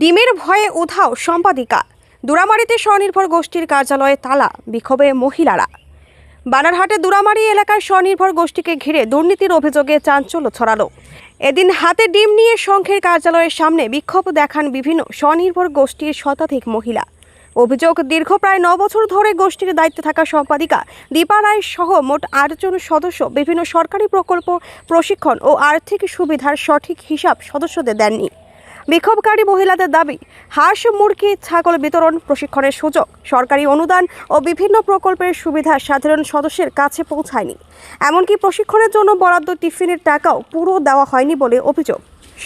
ডিমের ভয়ে উধাও সম্পাদিকা। দুরামারিতে স্বনির্ভর গোষ্ঠীর কার্যালয়ে তালা, বিক্ষোভে মহিলারা। বানারহাটে দুরামারি এলাকায় স্বনির্ভর গোষ্ঠীকে ঘিরে দুর্নীতির অভিযোগে চাঞ্চল্য ছড়ালো। এদিন হাতে ডিম নিয়ে সংঘের কার্যালয়ের সামনে বিক্ষোভ দেখান বিভিন্ন স্বনির্ভর গোষ্ঠীর শতাধিক মহিলা। অভিযোগ, দীর্ঘ প্রায় 9 বছর ধরে গোষ্ঠীর দায়িত্বে থাকা সম্পাদিকা দীপা রায় সহ মোট 8 জন সদস্য বিভিন্ন সরকারি প্রকল্প, প্রশিক্ষণ ও আর্থিক সুবিধার সঠিক হিসাব সদস্যদের দেননি। বিক্ষোভকারী মহিলাদের দাবি, হাঁস, মুরগি, ছাগল বিতরণ, প্রশিক্ষণের সুযোগ, সরকারি অনুদান ও বিভিন্ন প্রকল্পের সুবিধা সাধারণ সদস্যের কাছে পৌঁছায়নি। এমনকি প্রশিক্ষণের জন্য বরাদ্দ টিফিনের টাকাও পুরো দেওয়া হয়নি বলে অভিযোগ।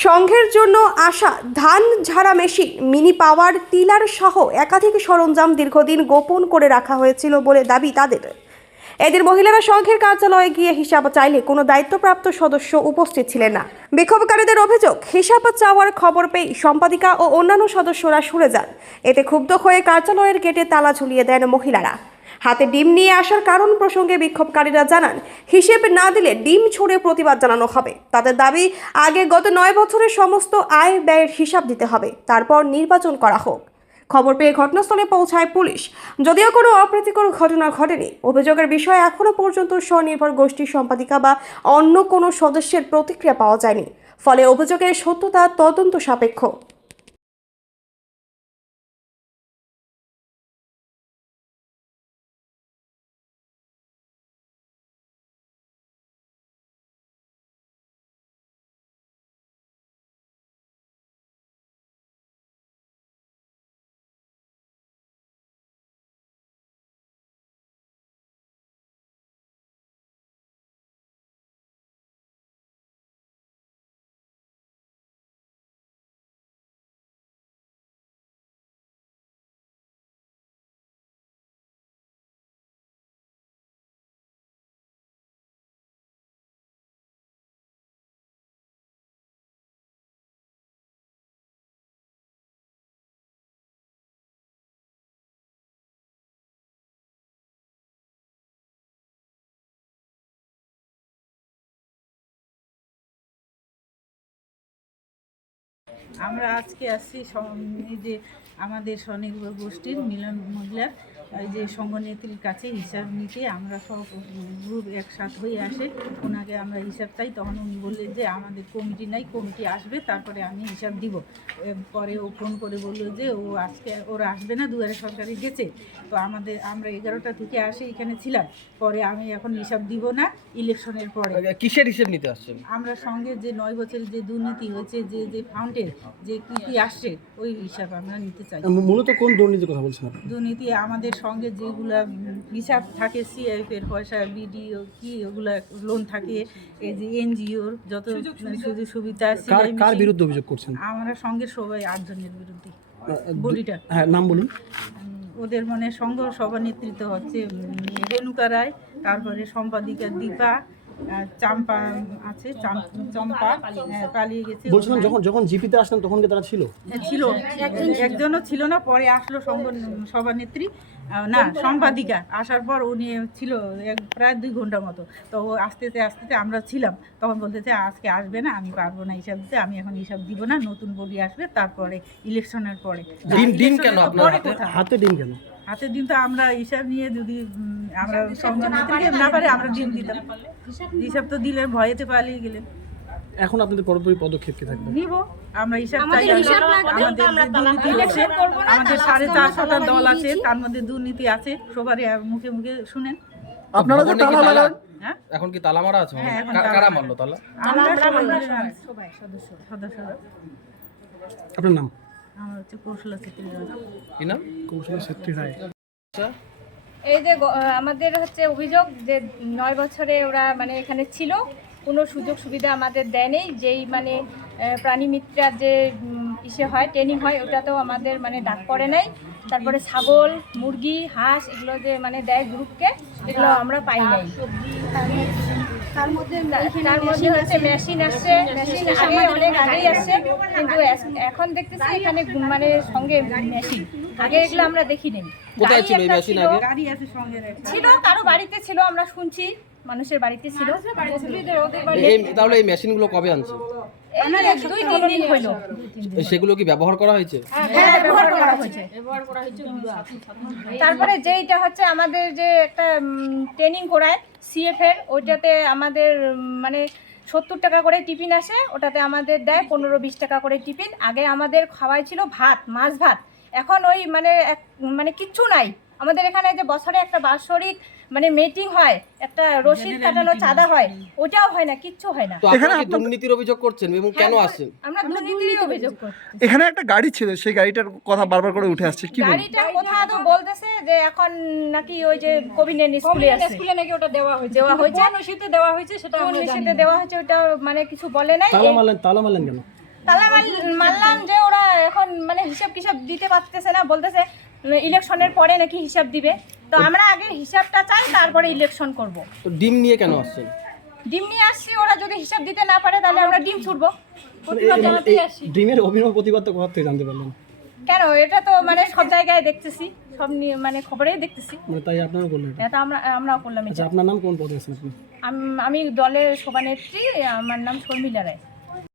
সংঘের জন্য আসা ধান ঝাড়া মেশিন, মিনি পাওয়ার টিলার সহ একাধিক সরঞ্জাম দীর্ঘদিন গোপন করে রাখা হয়েছিল বলে দাবি তাদের। এদের মহিলারা সংঘের কার্যালয়ে গিয়ে হিসাব চাইলে কোনো দায়িত্বপ্রাপ্ত সদস্য উপস্থিত ছিলেন না। বিক্ষোভকারীদের অভিযোগ, হিসাব চাওয়ার খবর পেয়ে সম্পাদিকা ও অন্যান্য সদস্যরা সরে যান। এতে ক্ষুব্ধ হয়ে কার্যালয়ের গেটে তালা ঝুলিয়ে দেন মহিলারা। হাতে ডিম নিয়ে আসার কারণ প্রসঙ্গে বিক্ষোভকারীরা জানান, হিসেব না দিলে ডিম ছুঁড়ে প্রতিবাদ জানানো হবে। তাদের দাবি, আগে গত 9 বছরের সমস্ত আয় ব্যয়ের হিসাব দিতে হবে, তারপর নির্বাচন করা হোক। খবর পেয়ে ঘটনাস্থলে পৌঁছায় পুলিশ। যদিও কোনো অপ্রীতিকর ঘটনা ঘটেনি। অভিযোগের বিষয়ে এখনো পর্যন্ত স্বনির্ভর গোষ্ঠীর সম্পাদিকা বা অন্য কোনো সদস্যের প্রতিক্রিয়া পাওয়া যায়নি। ফলে অভিযোগের সত্যতা তদন্ত সাপেক্ষ। আমরা আজকে আসছি এই যে আমাদের স্বনির্ভর গোষ্ঠীর মিলন মহিলার এই যে সংঘনেত্রীর কাছে হিসাব নিতে আমরা সব গ্রুপ একসাথে হয়ে আসে। ওনাকে আমরা হিসাব চাই, তখন উনি বললেন যে আমাদের কমিটি নাই, কমিটি আসবে তারপরে আমি হিসাব দিব। পরে ও ফোন করে বললো যে ওরা আসবে না, দুয়ারে সরকারি গেছে। তো আমরা 11টা থেকে আসে এখানে ছিলাম। পরে আমি এখন হিসাব দিব না, ইলেকশনের পরে। কিসের হিসেব নিতে আসছেন? আমরা সঙ্গে যে 9 বছরের যে দুর্নীতি হয়েছে, যে ফাউন্ডের যে কি আসছে, ওই হিসাব আমরা নিতে চাই। মূলত কোন দুর্নীতির কথা বলছেন আপনি? দুর্নীতি আমাদের সঙ্গে যেগুলা হিসাব থাকে, সিআইএফ এর পয়সা, বিডিও কি ওগুলা লোন থাকে, এই যে এনজিওর যত সুযোগ সুবিধা। কার বিরুদ্ধে অভিযোগ করছেন? আমরা সঙ্গে সবাই 8 জনের বিরুদ্ধে। বডিটা হ্যাঁ, নাম বলুন। ওদের মানে সংঘ সভানেতৃত্ব হচ্ছে রেণুকা রায়, তারপরে সম্পাদিকা দীপা, চাম্পা আছে, চম্পা পালিয়ে গেছে। বলছিলাম, যখন জিপিতে আসলেন তখন কি তারা ছিল? ছিল, একজনও ছিল না। পরে আসলো সংঘ সভানেত্রী, না সম্পাদিকা। আসার পর উনি ছিল প্রায় 2 ঘন্টা মতো। তো আস্তে আস্তে আমরা ছিলাম, তখন বলতেছে আজকে আসবে না, আমি পারবো না হিসাব দিতে, আমি এখন হিসাব দিব না, নতুন বডি আসবে তারপরে ইলেকশনের পরে। ডিম কেন আপনার হাতে? ডিম কেন হাতে? ডিম তো আমরা হিসাব নিয়ে যদি আমরা সংঘনেত্রীকে না পারে আমরা ডিম দিতাম। হিসাব তো দিলে ভয়েতে পালিয়ে গেলেন। এখন আপনাদের পরবর্তী পদক্ষেপ কি থাকবে? নিব আমরা হিসাব চাই। আমাদের দুর্নীতি আছে, আমাদের 450টা দল আছে, তার মধ্যে দুর্নীতি আছে, সবারই মুখে মুখে শুনেন। আপনারা যে তালা লাগান, হ্যাঁ, এখন কি তালা মারা আছে? হ্যাঁ, কারা মারলো তালা? আমরা সবাই সদস্যরা। আপনার নাম? আমার হচ্ছে কৌশলা ছেত্রী রায়। কি নাম? কৌশলা ছেত্রী রায়। এই যে আমাদের হচ্ছে অভিযোগ যে 9 বছরে ওরা মানে এখানে ছিল, কোনো সুযোগ সুবিধা আমাদের দেয়নি। যেই মানে প্রাণী মিত্রার যে ইসে হয়, ট্রেনিং হয়, ওটাতেও আমাদের মানে ডাক পড়ে নাই। তারপরে ছাগল, মুরগি, হাঁস এগুলো যে মানে দেয় গ্রুপকে, এগুলো আমরা পাই নাই। তার মধ্যে হচ্ছে মেশিন আসছে, মেশিন অনেক আগেই আসছে, কিন্তু এখন দেখতেছি এখানে মানে সঙ্গে মেশিন। আগে এগুলো আমরা দেখিনি। কোথায় ছিল এই মেশিন? আগে গাড়ি আছে সঙ্গে ছিল, কারো বাড়িতে ছিল, আমরা শুনছি মানুষের বাড়িতে ছিল। তাহলে এই মেশিনগুলো কবে আনছে? দুই তিন দিন হলো। সেগুলো কি ব্যবহার করা হয়েছে? হ্যাঁ, ব্যবহার করা হয়েছে। তারপরে যেইটা হচ্ছে আমাদের যে একটা ট্রেনিং করায় সিএফ এর, ওইটাতে আমাদের মানে 70 টাকা করে টিফিন আসে, ওটাতে আমাদের দেয় 15-20 টাকা করে টিফিন। আগে আমাদের খাওয়াই ছিল ভাত, মাছ ভাত, এখন ওই মানে কিচ্ছু নাই। আমাদের এখানে যে বছরে একটা বাৎসরিক মানে মিটিং হয়, একটা রসিদ কাটানো চাঁদা হয়, ওটাও হয় না, কিচ্ছু হয় না। তো আপনারা কি দুর্নীতির অভিযোগ করছেন এবং কেন আসছেন? আমরা দুর্নীতির অভিযোগ করছি। এখানে একটা গাড়ি ছিল, সেই গাড়িটার কথা বারবার করে উঠে আসছে, কি বলবো? গাড়িটা কোথা তো বলতেছে যে এখন নাকি ওই যে কবিনের স্কুলে নাকি ওটা দেওয়া হয়েছে দেওয়া হয়েছে সেটা দেওয়া হয়েছে, ওটা মানে কিছু বলে নাই। তালা মারলেন কেন? তালা মারলাম যে ওরা এখন মানে হিসাব কিসাব দিতে পারতেছে না, বলতেছে ইলেকশনের পরে নাকি হিসাব দিবে। তো আমরা আগে হিসাবটা চাই, তারপরে ইলেকশন করব। তো ডিম নিয়ে কেন আসছেন? ডিম নিয়ে আসছি, ওরা যদি হিসাব দিতে না পারে তাহলে আমরা ডিম ছুটবো। ডিমের অভিনব প্রতিবাদ তো কোথা থেকে জানতে পারলেন? কেন, এটা তো মানে সব জায়গায় দেখতেছি, সব মানে খবরেই দেখতেছি। মানে তাই আপনারা বললেন? এটা আমরাও করলাম। আচ্ছা, আপনার নাম কোন পদে আছেন আপনি? আমি দলের সভানেত্রী, আমার নাম শর্মিলা রায়।